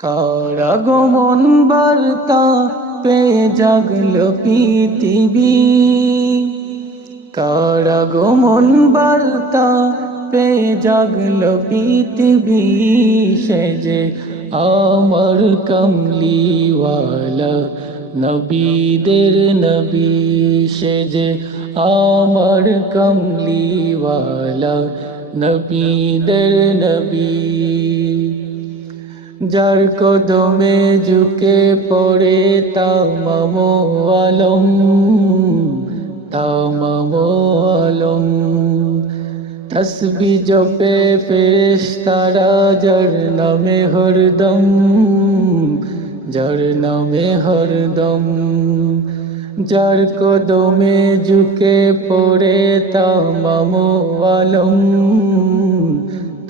কার আগমন বার্তা পেয়ে জাগলো পৃথিবী, কার আগমন বার্তা পেয়ে জাগলো পৃথিবী, সে যে আমার কমলিওয়ালা নবীদের নবী, সে যে আমার কমলিওয়ালা নবীদের নবী। যার কদমে ঝুঁকে পড়ে তামাম আলম, তামাম আলম, তসবি জপে ফেরেশতারা যার নামে হরদম, যার নামে হরদম। যার কদমে ঝুঁকে পড়ে তামাম আলম,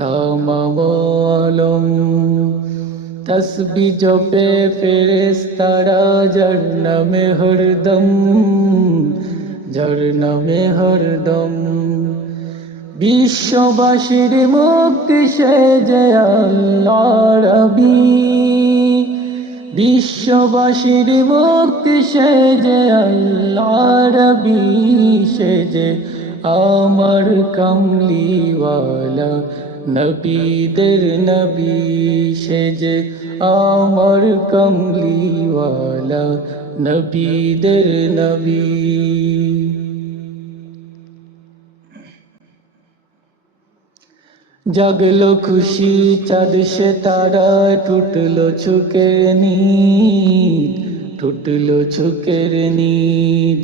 তামাম আলম, তসবি জপে ফেরেশতারা যার নামে হরদম, যার নামে হরদম। বিশ্ববাসীর মুক্তি সে যে আল্লাহ রবি, বিশ্ববাসীর মুক্তি সে যে আল্লাহ রবি, সে যে আমার কমলিওয়ালা নবীদের নবী, সে যে আমার কমলিওয়ালা নবীদের নবী। জাগলো খুশি চাঁদ সে তারা, টুটলো চোখের নীদ, টুটলো চোখের নীদ।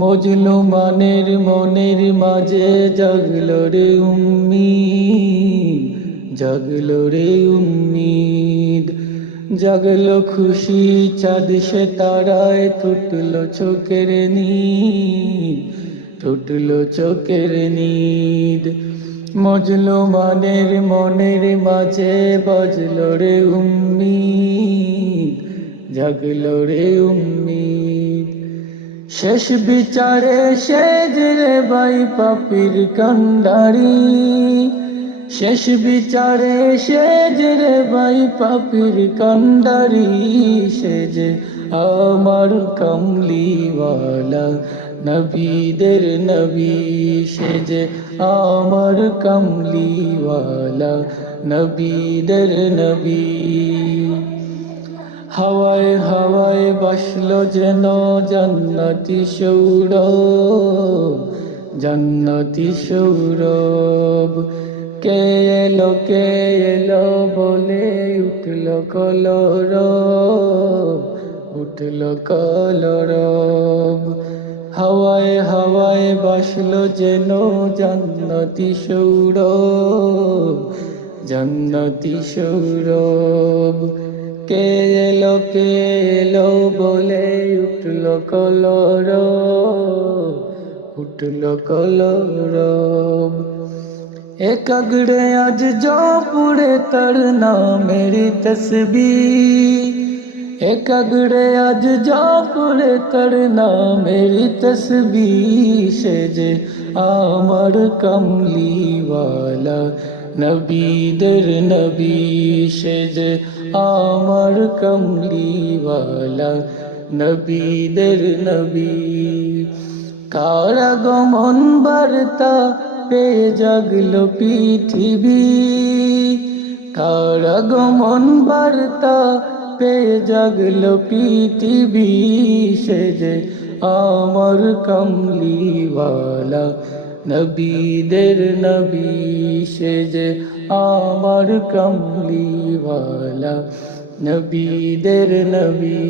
মজলুমানের মনের মাঝে জাগলো রে উম্মিদ, জাগলো রে উম্মিদ। জাগলো খুশি চাঁদ সে তারায়, টুটলো চোখের নীদ, টুটলো চোখের নীদ। মজলুমানের মনের মাঝে বাজলো রে উম্মিদ, জাগলো রে উম্মিদ। শেষ বিচারে সেজ রে ভাই পাপীর কান্ডারি, শেষ বিচারে সেজ রে ভাই পাপীর কান্ডারি, সে যে আমার কমলিওয়ালা নবীদের নবী, সে যে আমার কমলিওয়ালা নবীদের নবী। হাওয়ায় হাওয়ায় বাসলো যেন জান্নাতি সৌরভ, জান্নাতি সৌরভ। কে এলো বলে উঠলো কলরব, উঠলো কলরব। হাওয়ায় হাওয়ায় বাসলো যেন জান্নাতি সৌরভ, জান্নাতি সৌরভ। কে এলো বলে উঠলো কলরব, উঠলো কলরব। একাগ্রে আজ জপুরে তার নামের তসবিহ, একাগ্রে আজ জপুরে তার নামের তসবিহ, সে যে আমার কমলিওয়ালা নবীদের নবী, সে যে আমার কমলিওয়ালা নবীদের নবী। কার আগমন বার্তা পেয়ে জাগলো পৃথিবী, কার আগমন বার্তা পেয়ে জাগলো পৃথিবী, সে যে আমার কমলিওয়ালা নবীদের নবী, সে যে আমার কমলিওয়ালা নবীদের নবী।